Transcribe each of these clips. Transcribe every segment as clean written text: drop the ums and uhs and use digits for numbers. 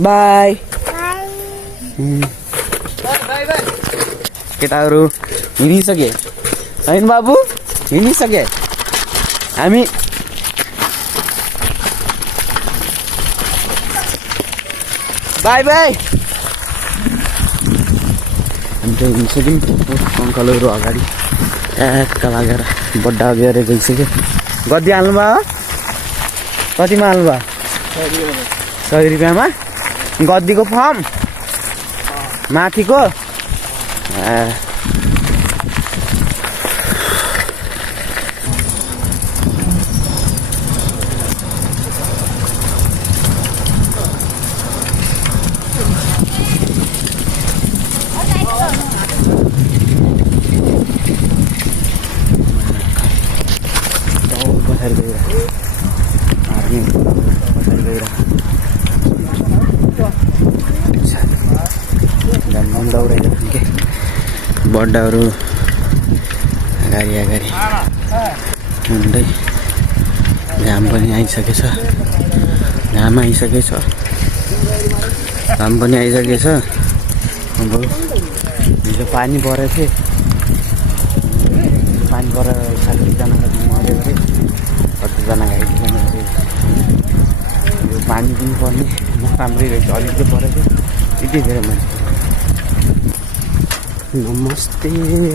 By केटाहरू हिँडिसके होइन बाबु हिँडिसके हामी बाई बाई हामी चाहिँ हिँडिसक्यौँ अङ्कलहरू अगाडि ट्याक्क लागेर बड्डा गएर गइसक्यो गद्दी हाल्नुभयो कतिमा हाल्नुभयो 100 रुपियाँमा गद्दीको फर्म माथिको बड्डाहरू अगाडि अगाडि हुँदै घाम पनि आइसकेछ घाम आइसकेछ अब हिजो पानी परेको थियो पानी परेर 40जनाको मऱ्यो अरे 30जना घाइतेजना अरे यो पानी पनि पर्ने राम्रै रहेछ अलिकति परेको यति धेरै मान्छे नमस्ते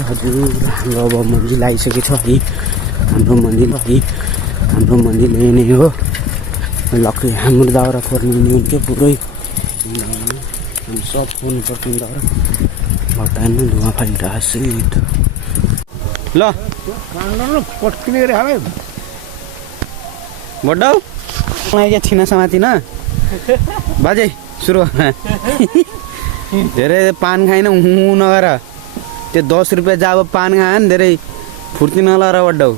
हजुर हाम्रो अब मन्दिर आइसकेको छ है हाम्रो मन्दिर नै हो लक्ष्मी हाम्रो दाउरा फोर्नु हुन्थ्यो पुरै हामी सब फोर्नु पर्छ दाउरा भक्तान धुवा फालिरहेको ल बड्डा यहाँ छिना समातिन बाजे सुरु धेरै पान खाइन नगर त्यो 10 रुपियाँ जब पान खायो नि धेरै फुर्ती नला र बड्डाउ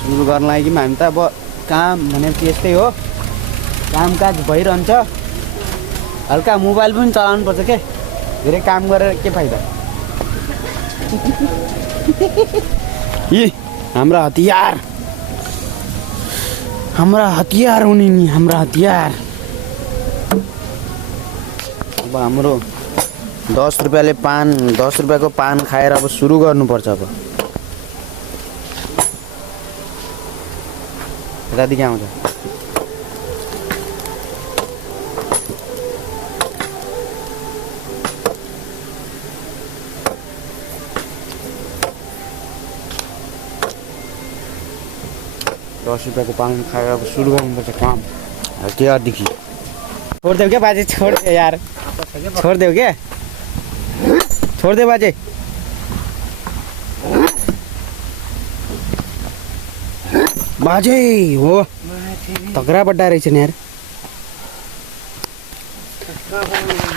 सुरु गर्न लागि हामी त अब काम भनेपछि यस्तै हो कामकाज भइरहन्छ हल्का मोबाइल पनि चलाउनु पर्छ के धेरै काम गरेर के फाइदा यी हाम्रा हतियार हुने नि हाम्रा हतियार अब हाम्रो 10 रुपियाँको पान खाएर अब सुरु गर्नुपर्छ अब यतादेखि आउँछ 10 रुपियाँको पान खाएर अब सुरु गर्नुपर्छ काम हतियारदेखि छोडिदेऊ क्या बाजे छोडिदेऊ यार छोडिदेऊ क्या छोडिदेऊ बाजे बाजे हो तगरा बड्डा रहेछ नि यार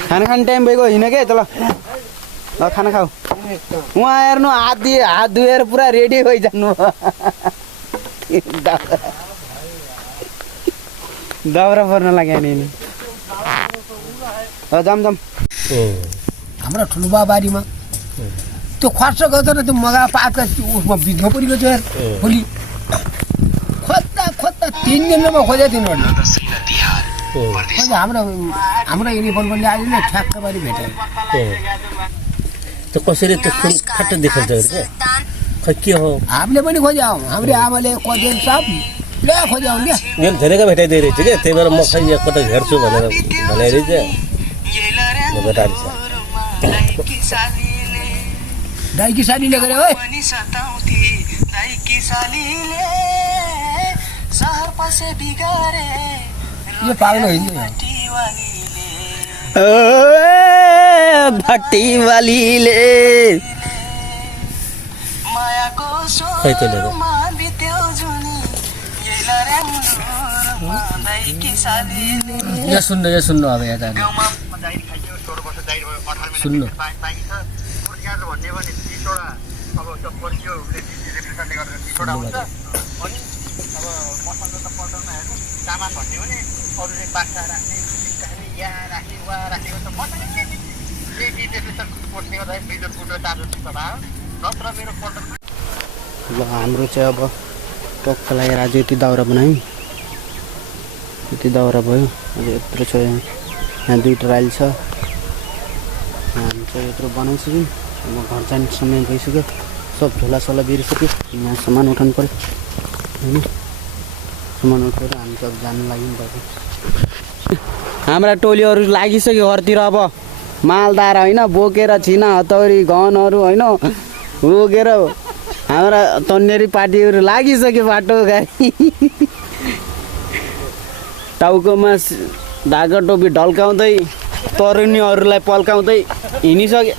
खाना खाने टाइम भइगयो हिँड क्या त ल खाना खाऊ उहाँ हेर्नु हात धुएर पुरा रेडी भइजानु दाउरा पर्न लाग्यो नि जाम हाम्रो ठुलोबा बारीमा त्यो खर्च गर्दैन त्यो मगा पातका उसमा बित्नु परेको छ यार भोलि खोज्दा 3 दिनमा खोज्यो तिनीहरूले हाम्रो युनिफर्म ल्यायो नि ठ्याक्क बारी भेट्यो त्यो कसरी त्यो खट्ट देखाउँछ के खै के हो हामीले पनि खोज्यौँ हाम्रो आमाले खोजेन सब ल्या खोज्यौँ क्या यहाँ धेरैको भेटाइदिए रहेछ क्या त्यही भएर म खै यहाँ कतै हेर्छु भनेर भनाइरहेछ दाइकी सालीले गरे है यो पाउनु होइन भट्टी वालीले खै त लिएर यहाँ सुन्नु अब यहाँ सुन्नु ल हाम्रो चाहिँ अब टक्क लागेर आज यति दाउरा बनायौँ, यति दाउरा भयो। अझ यत्रो छ, यहाँ 2 ट्रायल छ। हामी चाहिँ यत्रो बनाइसक्यौँ। अब घर जाने समय भइसक्यो, सब झोलासोला बिर्सक्यो। यहाँ सामान उठाउनु पऱ्यो होइन, सामान उठाएर हामी सब जानु लाग्यौँ बाटो। हाम्रा टोलीहरू लागिसक्यो घरतिर। अब मालदार होइन, बोकेर छिना हतौरी गनहरू होइन बोकेर हाम्रा तन्नेरी पार्टीहरू लागिसक्यो बाटो गाडी। टाउकोमा ढाका टोपी ढल्काउँदै तरुनीहरूलाई पल्काउँदै हिँडिसके।